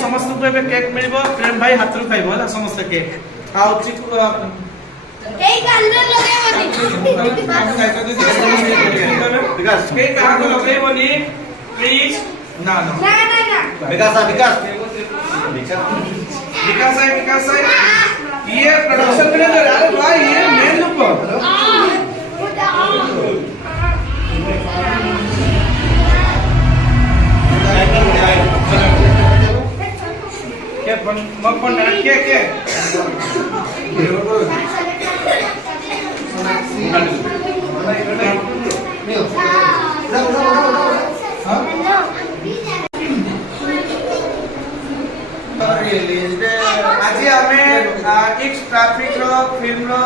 समस्त cake mill प्रेम भाई हाथ रू खाइब समस्त केक आउ चिकू प्लीज ना ना विकास है ये प्रोडक्शन मैनेजर अरे भाई ये मेन लुक मग पण के आज आमे इश्क ट्रैफिक रो फिल्म रो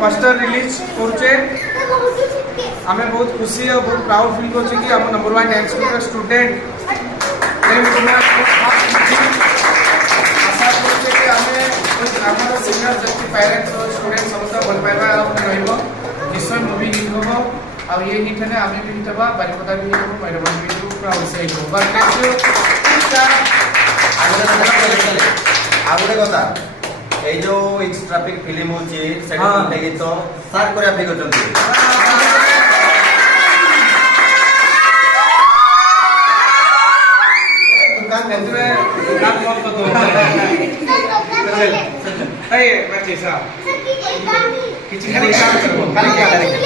पोस्टर रिलीज करछे आमे बहुत खुशी और बहुत प्राउड फील करछे कि हम number 1 dance school student Prem Kumar आशा करछे कि हमें हमारा सिनियर जबकि पेरेंट्स और स्टूडेंट समस्त भल पाइबा रहइबो निश्चय मूवी हिट होबो और ये हिट ने आमे भी हिट होबा बारिपदा भी हिट होबो मैडम भी हिट होबो अवश्य हिट होबो बट थैंक यू आगुटे कथा ए जो इट्स ट्रैफिक फिल्म होची सेटा कोटे गीत स्टार्ट करे आपे करचंती दुकान में काम मत तो ए मैं कैसा किसी खाली काम करो खाली क्या करेंगे